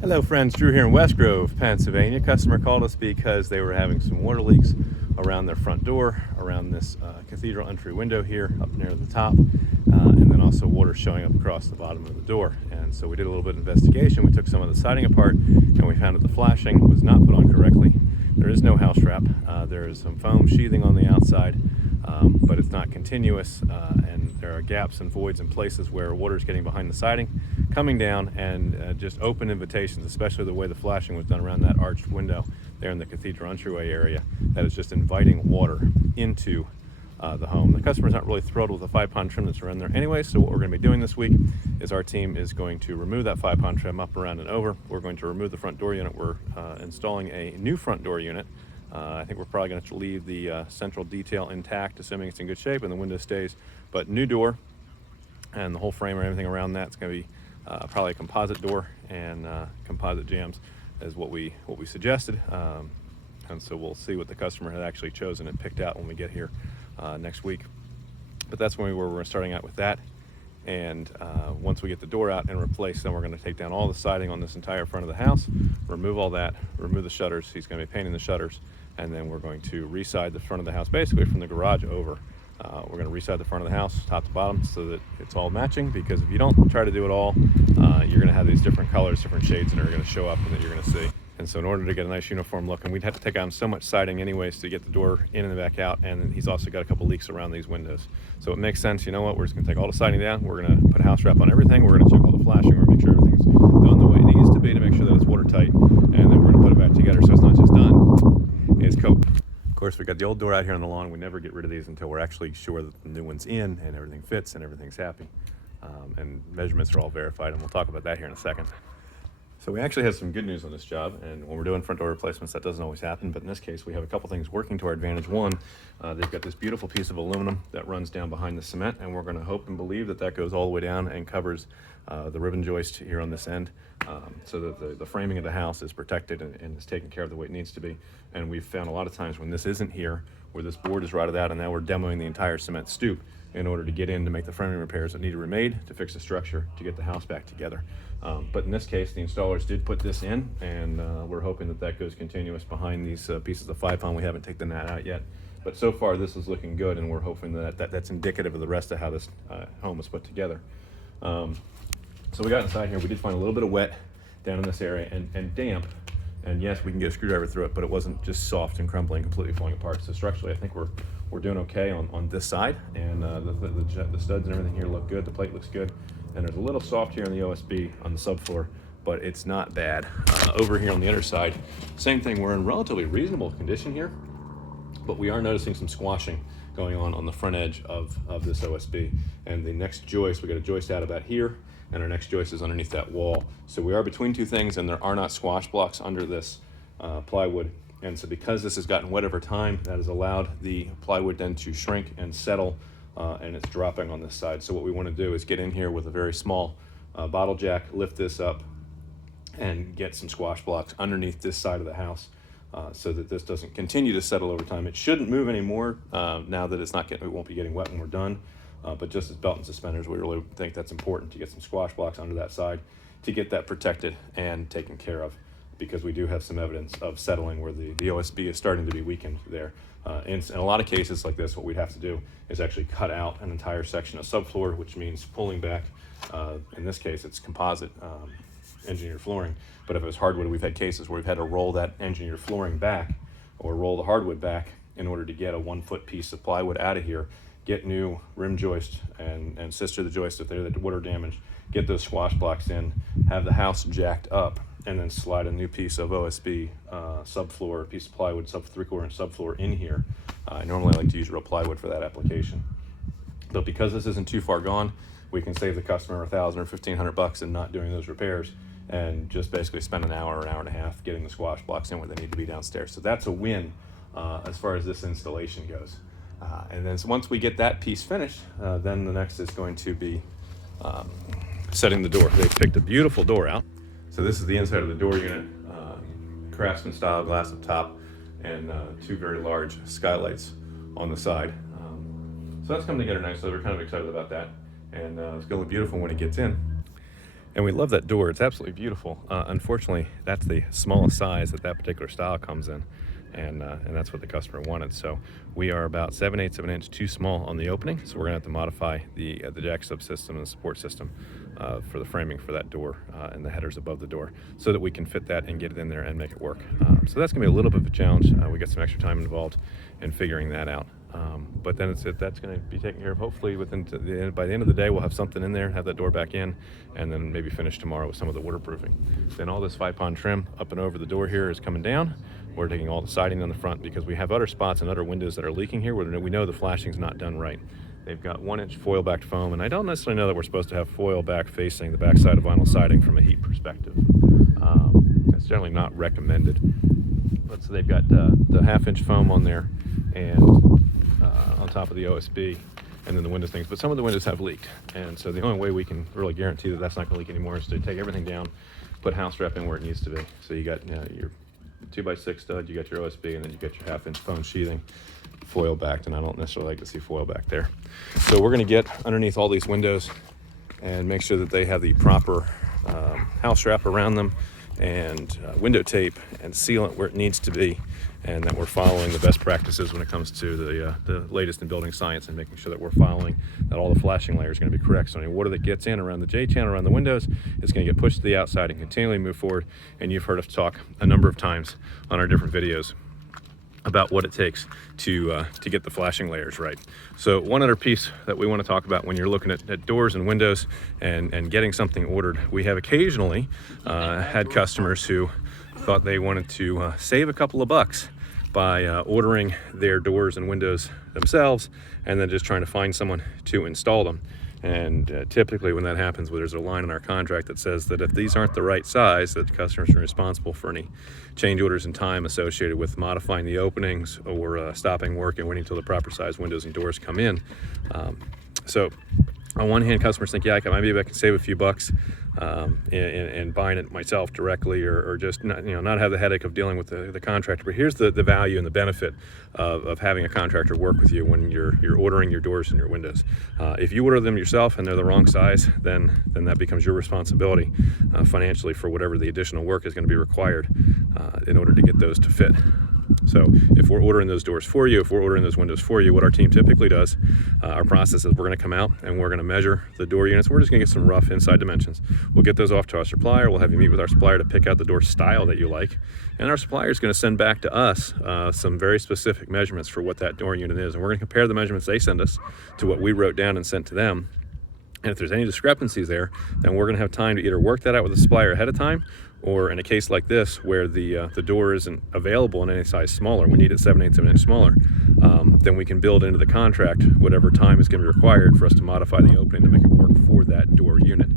Hello friends, Drew here in West Grove, Pennsylvania. Customer called us because they were having some water leaks around their front door, around this cathedral entry window here up near the top, and then also water showing up across the bottom of the door. And so we did a little bit of investigation. We took some of the siding apart and we found that the flashing was not put on correctly. There is no house wrap. There is some foam sheathing on the outside, but it's not continuous, and there are gaps and voids in places where water is getting behind the siding, coming down, and just open invitations, especially the way the flashing was done around that arched window there in the cathedral entryway area, that is just inviting water into the home. The customer's not really thrilled with the 5-pound trim that's around there anyway, so what we're going to be doing this week is our team is going to remove that 5-pound trim up, around, and over. We're going to remove the front door unit. We're installing a new front door unit. I think we're probably going to leave the central detail intact, assuming it's in good shape and the window stays, but new door, and the whole frame or everything around that's going to be probably a composite door, and composite jambs is what we suggested. And so we'll see what the customer had actually chosen and picked out when we get here next week. But that's when we're starting out with that. And once we get the door out and replaced, then we're going to take down all the siding on this entire front of the house, remove all that, remove the shutters. He's going to be painting the shutters, and then we're going to reside the front of the house, basically from the garage over. We're going to reside the front of the house top to bottom so that it's all matching, because if you don't try to do it all, you're going to have these different colors, different shades that are going to show up and that you're going to see. And so in order to get a nice uniform look, and we'd have to take on so much siding anyways to get the door in and the back out, and he's also got a couple leaks around these windows. So it makes sense, you know what, we're just going to take all the siding down, we're going to put a house wrap on everything, we're going to check all the flashing, we're going to make sure everything's done the way it needs to be to make sure that it's watertight, and then we're going to put it back together so it's not just done, it's coat. Of course, we got the old door out here on the lawn. We never get rid of these until we're actually sure that the new one's in and everything fits and everything's happy. And measurements are all verified, and we'll talk about that here in a second. So we actually have some good news on this job, and when we're doing front door replacements, that doesn't always happen, but in this case, we have a couple things working to our advantage. One, they've got this beautiful piece of aluminum that runs down behind the cement, and we're gonna hope and believe that that goes all the way down and covers the ribbon joist here on this end, so that the framing of the house is protected and is taken care of the way it needs to be. And we've found a lot of times when this isn't here, where this board is rotted out, and now we're demoing the entire cement stoop in order to get in to make the framing repairs that need to be made to fix the structure to get the house back together. But in this case, the installers did put this in, and we're hoping that that goes continuous behind these pieces of 5-pound. We haven't taken that out yet, but so far this is looking good, and we're hoping that that's indicative of the rest of how this home is put together. So we got inside here, we did find a little bit of wet down in this area and damp, and yes, we can get a screwdriver through it, but it wasn't just soft and crumbling, completely falling apart. So structurally, I think we're doing okay on this side, and the studs and everything here look good. The plate looks good, and there's a little soft here on the OSB on the subfloor, but it's not bad. Over here on the other side, same thing. We're in relatively reasonable condition here, but we are noticing some squashing going on the front edge of this OSB. And the next joist, we got a joist out about here, and our next joist is underneath that wall. So we are between two things, and there are not squash blocks under this plywood. And so because this has gotten wet over time, that has allowed the plywood then to shrink and settle, and it's dropping on this side. So what we want to do is get in here with a very small bottle jack, lift this up, and get some squash blocks underneath this side of the house, so that this doesn't continue to settle over time. It shouldn't move anymore now that it won't be getting wet when we're done. But just as belt and suspenders, we really think that's important to get some squash blocks under that side to get that protected and taken care of, because we do have some evidence of settling where the OSB is starting to be weakened there. In a lot of cases like this, what we'd have to do is actually cut out an entire section of subfloor, which means pulling back. In this case, it's composite engineered flooring, but if it was hardwood, we've had cases where we've had to roll that engineered flooring back or roll the hardwood back in order to get a 1-foot piece of plywood out of here, get new rim joist and sister the joist if they're water damaged, get those squash blocks in, have the house jacked up, and then slide a new piece of OSB subfloor, piece of plywood, 3/4 inch subfloor in here. I normally like to use real plywood for that application. But because this isn't too far gone, we can save the customer $1,000 or $1,500 in not doing those repairs, and just basically spend an hour and a half getting the squash blocks in where they need to be downstairs. So that's a win as far as this installation goes. And then once we get that piece finished, then the next is going to be setting the door. They picked a beautiful door out. So this is the inside of the door unit, craftsman style glass up top, and 2 very large skylights on the side. So that's coming together nicely. We're kind of excited about that, and it's going to look beautiful when it gets in. And we love that door. It's absolutely beautiful. Unfortunately, that's the smallest size that particular style comes in. And that's what the customer wanted. So we are about 7/8 of an inch too small on the opening. So we're gonna have to modify the jack subsystem and the support system for the framing for that door and the headers above the door so that we can fit that and get it in there and make it work. So that's gonna be a little bit of a challenge. We got some extra time involved in figuring that out. But then that's going to be taken care of. Hopefully by the end of the day, we'll have something in there, have that door back in, and then maybe finish tomorrow with some of the waterproofing. Then all this 5-pond trim up and over the door here is coming down. We're taking all the siding on the front because we have other spots and other windows that are leaking here where we know the flashing's not done right. They've got 1-inch foil backed foam, and I don't necessarily know that we're supposed to have foil back facing the backside of vinyl siding from a heat perspective. It's generally not recommended. But so they've got the 1/2-inch foam on there, and on top of the OSB, and then the windows things. But some of the windows have leaked, and so the only way we can really guarantee that that's not going to leak anymore is to take everything down, put house wrap in where it needs to be. So you got your 2x6 stud, you got your OSB, and then you got your 1/2-inch foam sheathing, foil backed, and I don't necessarily like to see foil back there. So we're going to get underneath all these windows and make sure that they have the proper house wrap around them, and window tape and sealant where it needs to be, and that we're following the best practices when it comes to the latest in building science, and making sure that we're following that all the flashing layer is going to be correct. So any water that gets in around the J channel, around the windows, is going to get pushed to the outside and continually move forward. And you've heard us talk a number of times on our different videos about what it takes to get the flashing layers right. So one other piece that we want to talk about when you're looking at doors and windows and getting something ordered, we have occasionally had customers who thought they wanted to save a couple of bucks by ordering their doors and windows themselves and then just trying to find someone to install them. And typically when that happens, there's a line in our contract that says that if these aren't the right size, that the customers are responsible for any change orders and time associated with modifying the openings or stopping work and waiting until the proper size windows and doors come in. So on one hand, customers think, yeah, maybe I can save a few bucks in buying it myself directly, or just not have the headache of dealing with the contractor. But here's the value and the benefit of having a contractor work with you when you're ordering your doors and your windows. If you order them yourself and they're the wrong size, then that becomes your responsibility financially for whatever the additional work is going to be required in order to get those to fit. So if we're ordering those doors for you, if we're ordering those windows for you, what our team typically does, our process is we're going to come out and we're going to measure the door units. We're just going to get some rough inside dimensions. We'll get those off to our supplier. We'll have you meet with our supplier to pick out the door style that you like. And our supplier is going to send back to us some very specific measurements for what that door unit is. And we're going to compare the measurements they send us to what we wrote down and sent to them. And if there's any discrepancies there, then we're going to have time to either work that out with the supplier ahead of time, or in a case like this where the door isn't available in any size smaller, we need it 7/8 of an inch smaller, then we can build into the contract whatever time is going to be required for us to modify the opening to make it work for that door unit.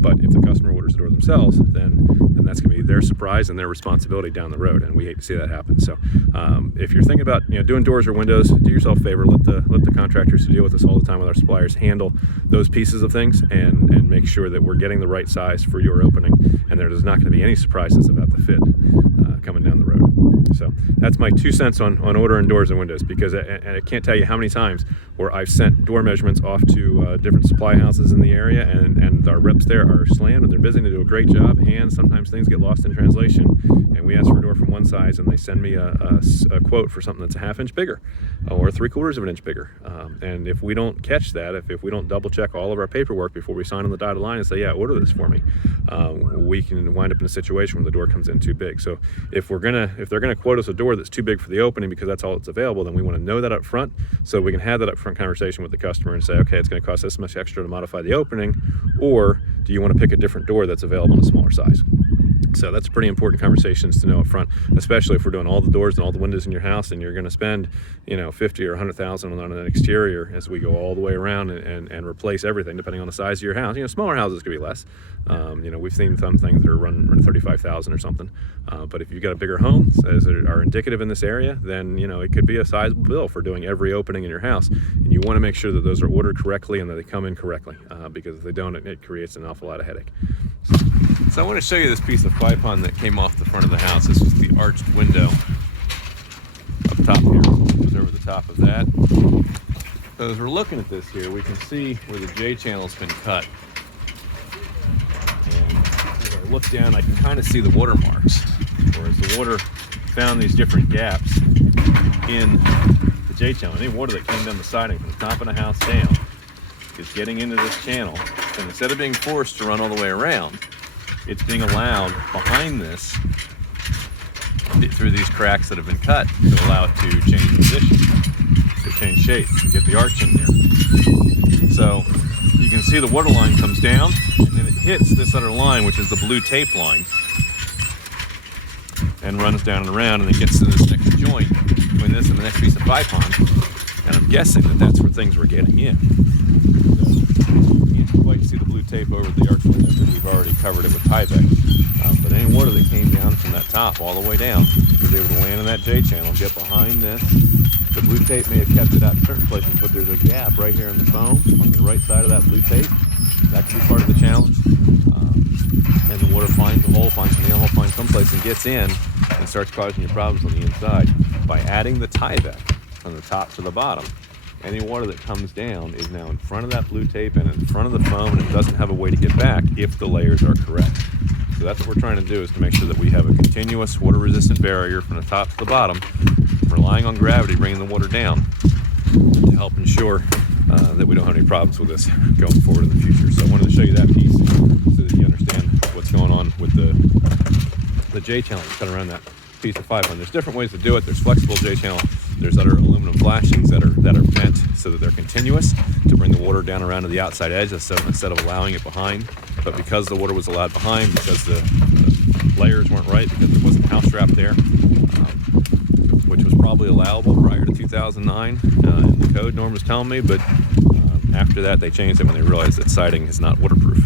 But if the customer orders the door themselves, then that's going to be their surprise and their responsibility down the road, and we hate to see that happen. So if you're thinking about doing doors or windows, do yourself a favor, let the contractors who deal with this all the time with our suppliers handle those pieces of things, and make sure that we're getting the right size for your opening, and there's not going to be any surprises about the fit coming down the road. So that's my 2 cents on ordering doors and windows, because I can't tell you how many times where I've sent door measurements off to different supply houses in the area, and our reps there are slammed and they're busy and they do a great job, and sometimes things get lost in translation, and we ask for a door from one size and they send me a quote for something that's a 1/2 inch bigger or 3/4 of an inch bigger. And if we don't catch that, if we don't double check all of our paperwork before we sign on the dotted line and say, yeah, order this for me, we can wind up in a situation where the door comes in too big. So if they're gonna quote us a door that's too big for the opening because that's all that's available, then we want to know that up front, so we can have that up front conversation with the customer and say, okay, it's going to cost this much extra to modify the opening, or do you want to pick a different door that's available in a smaller size? So that's pretty important conversations to know up front, especially if we're doing all the doors and all the windows in your house, and you're going to spend, $50,000 or $100,000 on an exterior as we go all the way around and replace everything depending on the size of your house. Smaller houses could be less. We've seen some things that are running $35,000 or something. But if you've got a bigger home, as are indicative in this area, then it could be a sizable bill for doing every opening in your house. And you want to make sure that those are ordered correctly and that they come in correctly, because if they don't, it creates an awful lot of headache. So I want to show you this piece of 5-pond that came off the front of the house. This is the arched window up top here. It goes over the top of that. So as we're looking at this here, we can see where the J channel's been cut. I look down, I can kind of see the watermarks, whereas the water found these different gaps in the J-channel. Any water that came down the siding from the top of the house down is getting into this channel, and instead of being forced to run all the way around, it's being allowed behind this through these cracks that have been cut to allow it to change position, to change shape, to get the arch in there. So you can see the water line comes down, and then it hits this other line, which is the blue tape line, and runs down and around, and then gets to this next joint between this and the next piece of ipon. And I'm guessing that that's where things were getting in. So you can't quite see the blue tape over the arch line because we've already covered it with 𝗗𝘂𝘀𝘁. But any water that came down from that top all the way down was able to land in that J-channel, get behind this. The blue tape may have kept it out in certain places, but there's a gap right here in the foam on the right side of that blue tape. That could be part of the challenge. And the water finds a hole, finds a nail hole, finds someplace and gets in and starts causing you problems on the inside. By adding the 𝗗𝘂𝘀𝘀 from the top to the bottom, any water that comes down is now in front of that blue tape and in front of the foam, and it doesn't have a way to get back if the layers are correct. So that's what we're trying to do, is to make sure that we have a continuous water-resistant barrier from the top to the bottom, relying on gravity, bringing the water down to help ensure that we don't have any problems with this going forward in the future. So I wanted to show you that piece so that you understand what's going on with the J-channel. Cut around that piece of 𝗗𝘂𝘀𝘀. There's different ways to do it. There's flexible J-channel. There's other aluminum flashings that are bent so that they're continuous to bring the water down around to the outside edge instead of allowing it behind. But because the water was allowed behind, because the layers weren't right, because there wasn't house wrap there, which was probably allowable prior to 2009, and the code Norm was telling me, but after that they changed it when they realized that siding is not waterproof.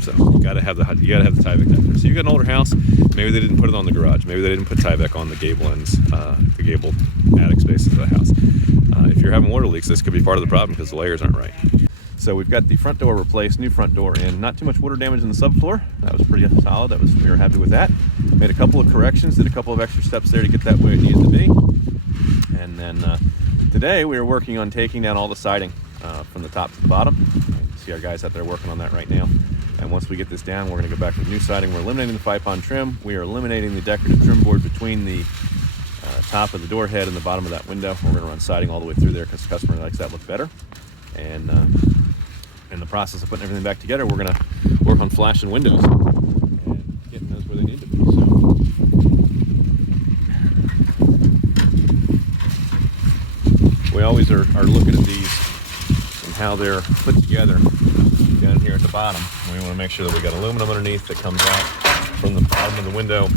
So you gotta have the 𝗗𝘂𝘀𝘀 there. So you got an older house, maybe they didn't put it on the garage, maybe they didn't put 𝗗𝘂𝘀𝘀 on the gable ends, the gable attic spaces of the house. If you're having water leaks, this could be part of the problem because the layers aren't right. So we've got the front door replaced, new front door in. Not too much water damage in the subfloor. That was pretty solid. We were happy with that. Made a couple of corrections, did a couple of extra steps there to get that where it needed to be. And then today we are working on taking down all the siding from the top to the bottom. You can see our guys out there working on that right now. And once we get this down, we're going to go back with new siding. We're eliminating the 5-pond trim. We are eliminating the decorative trim board between the top of the door head and the bottom of that window. We're going to run siding all the way through there because the customer likes that look better. And in the process of putting everything back together, we're going to work on flashing windows and getting those where they need to be. So we always are looking at these and how they're put together down here at the bottom. We want to make sure that we got aluminum underneath that comes out from the bottom of the window,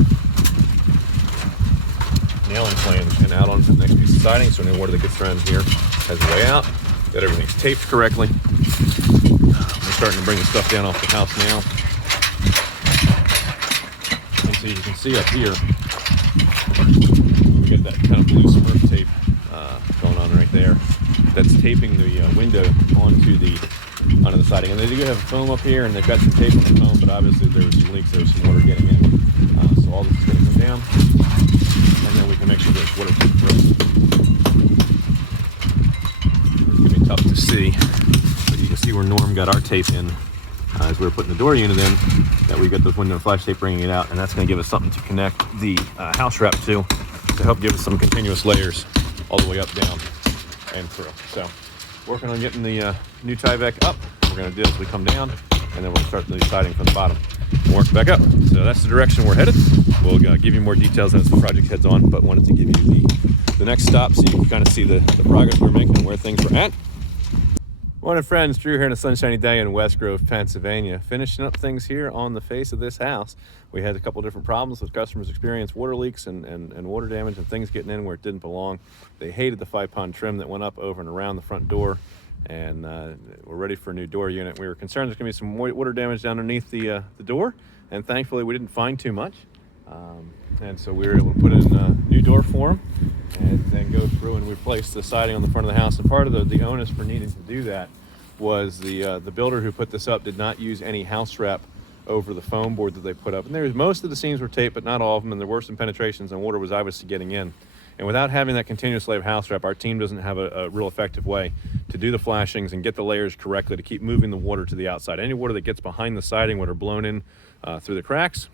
nailing flange, and out onto the next piece of siding, so any water that gets around here has a way out, that everything's taped correctly. We're starting to bring the stuff down off the house now. And so you can see up here, we get that kind of blue Smurf tape going on right there. That's taping the window onto the siding. And they do have foam up here, and they've got some tape on the foam, but obviously there was some leaks, there was some water getting in. So all this is going to go down, and then we can make sure there's waterproof through. It's going to be tough to see, but you can see where Norm got our tape in as we were putting the door unit in, that we got those window and flash tape bringing it out, and that's going to give us something to connect the house wrap to help give us some continuous layers all the way up, down, and through. So working on getting the new 𝗗𝘂𝘀𝘀 up. We're going to do it as we come down, and then we'll start the siding from the bottom and work back up. So that's the direction we're headed. We'll give you more details as the project heads on, but wanted to give you the next stop so you can kind of see the progress we're making and where things are at. Morning, friends. Drew here on a sunshiny day in West Grove, Pennsylvania. Finishing up things here on the face of this house. We had a couple different problems with customers experienced water leaks and water damage and things getting in where it didn't belong. They hated the 5-pond trim that went up over and around the front door, and we're ready for a new door unit. We were concerned there's going to be some water damage down underneath the door, and thankfully we didn't find too much. And so we were able to put in a new door for them and then go through and replace the siding on the front of the house. And part of the onus for needing to do that was the builder who put this up did not use any house wrap over the foam board that they put up. And most of the seams were taped, but not all of them, and there were some penetrations and water was obviously getting in. And without having that continuous layer of house wrap, our team doesn't have a real effective way to do the flashings and get the layers correctly to keep moving the water to the outside. Any water that gets behind the siding, water blown in through the cracks,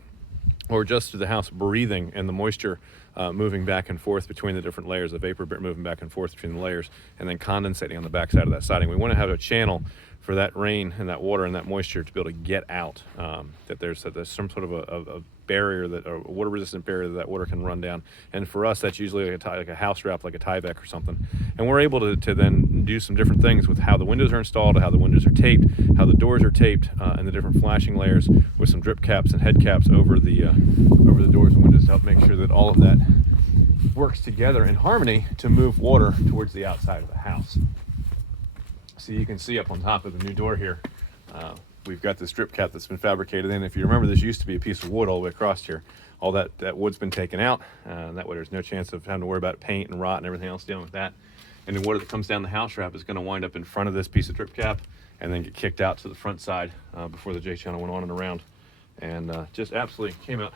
or just through the house breathing and the moisture moving back and forth between the different layers, the vapor moving back and forth between the layers, and then condensating on the back side of that siding. We want to have a channel for that rain and that water and that moisture to be able to get out, that there's some sort of a barrier, that a water resistant barrier that water can run down. And for us, that's usually like a house wrap, like a 𝗗𝘂𝘀 or something. And we're able to then do some different things with how the windows are installed, how the windows are taped, how the doors are taped, and the different flashing layers with some drip caps and head caps over the doors and windows to help make sure that all of that works together in harmony to move water towards the outside of the house. So you can see up on top of the new door here, we've got this drip cap that's been fabricated in. If you remember, this used to be a piece of wood all the way across here. All that wood's been taken out, and that way there's no chance of having to worry about paint and rot and everything else dealing with that. And the water that comes down the house wrap is going to wind up in front of this piece of drip cap and then get kicked out to the front side before the J channel went on and around. And just absolutely came out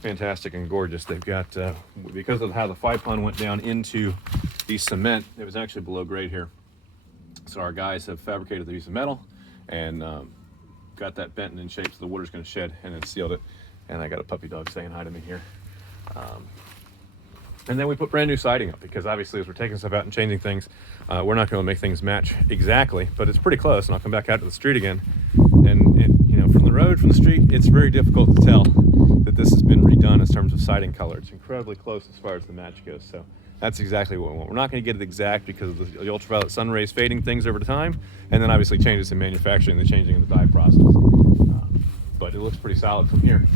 fantastic and gorgeous. They've got, because of how the 𝗗𝘂𝘀𝘀 went down into the cement, it was actually below grade here. So our guys have fabricated the piece of metal and got that bent and in shape so the water's going to shed, and it sealed it. And I got a puppy dog saying hi to me here. And then we put brand new siding up, because obviously as we're taking stuff out and changing things, we're not going to make things match exactly, but it's pretty close. And I'll come back out to the street again, and from the road, from the street, it's very difficult to tell that this has been redone in terms of siding color. It's incredibly close as far as the match goes. So that's exactly what we want. We're not going to get it exact because of the ultraviolet sun rays fading things over time, and then obviously changes in manufacturing, the changing in the dye process. But it looks pretty solid from here.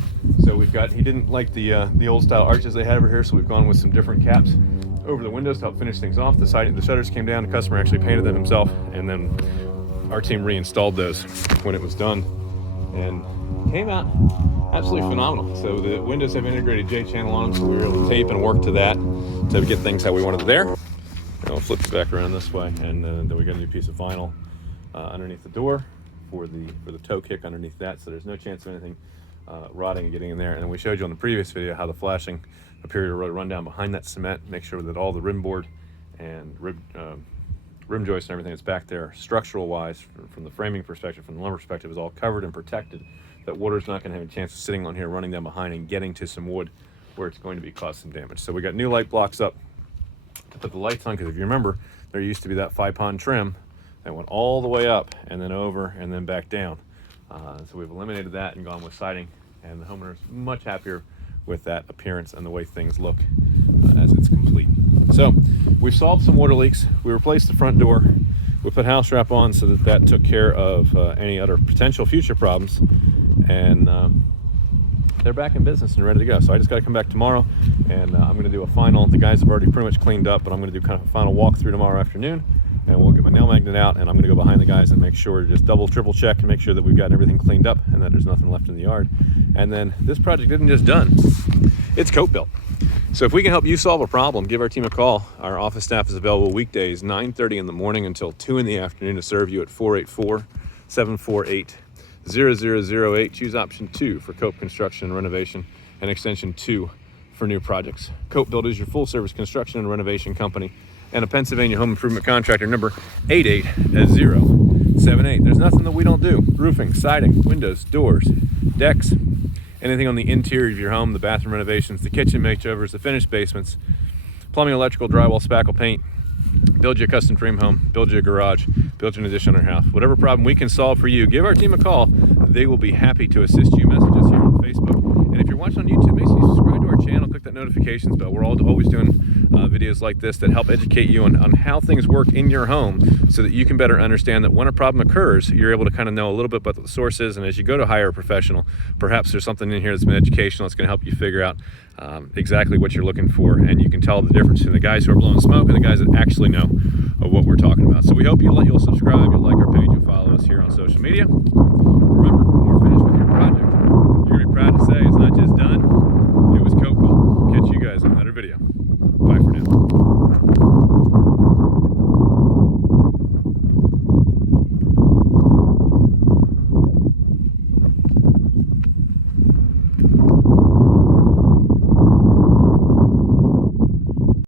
So we've got, he didn't like the old style arches they had over here, so we've gone with some different caps over the windows to help finish things off. The siding, the shutters came down, the customer actually painted them himself, and then our team reinstalled those when it was done, and came out absolutely phenomenal. So the windows have integrated J channel on them, so we were able to tape and work to that to get things how we wanted it there. And we'll flip it back around this way, and then we got a new piece of vinyl underneath the door for the toe kick underneath that, so there's no chance of anything rotting and getting in there. And we showed you on the previous video how the flashing appeared to run down behind that cement, make sure that all the rim board and rim joists and everything that's back there, structural wise, from the framing perspective, from the lumber perspective, is all covered and protected. That water's not going to have a chance of sitting on here, running down behind and getting to some wood where it's going to be cause some damage. So we got new light blocks up to put the lights on, because if you remember, there used to be that 𝗗𝘂𝘀𝘀 trim that went all the way up and then over and then back down. So we've eliminated that and gone with siding, and the homeowner's much happier with that appearance and the way things look as it's complete. So we've solved some water leaks. We replaced the front door. We put house wrap on so that took care of any other potential future problems, and they're back in business and ready to go. So I just got to come back tomorrow, and I'm going to do a final. The guys have already pretty much cleaned up, but I'm going to do kind of a final walkthrough tomorrow afternoon, and we'll get my nail magnet out, and I'm going to go behind the guys and make sure, just double, triple check and make sure that we've got everything cleaned up and that there's nothing left in the yard. And then this project isn't just done, it's coat built. So if we can help you solve a problem, give our team a call. Our office staff is available weekdays 9:30 in the morning until 2 in the afternoon to serve you at 484-748-0008. Choose option 2 for Cope Construction and Renovation, and extension 2 for new projects. Cope Build is your full service construction and renovation company, and a Pennsylvania home improvement contractor, number 88-078. There's nothing that we don't do. Roofing, siding, windows, doors, decks, anything on the interior of your home, the bathroom renovations, the kitchen makeovers, the finished basements, plumbing, electrical, drywall, spackle, paint. Build you a custom dream home, build you a garage, build you an addition on your house. Whatever problem we can solve for you, give our team a call. They will be happy to assist you. Message us here on Facebook. And if you're watching on YouTube, make sure you subscribe to our channel, click that notifications bell. We're always doing videos like this that help educate you on how things work in your home, so that you can better understand that when a problem occurs, you're able to kind of know a little bit about what the source is. And as you go to hire a professional, perhaps there's something in here that's been educational that's going to help you figure out exactly what you're looking for, and you can tell the difference between the guys who are blowing smoke and the guys that actually know of what we're talking about. So we hope you'll subscribe, you'll like our page, you'll follow us here on social media.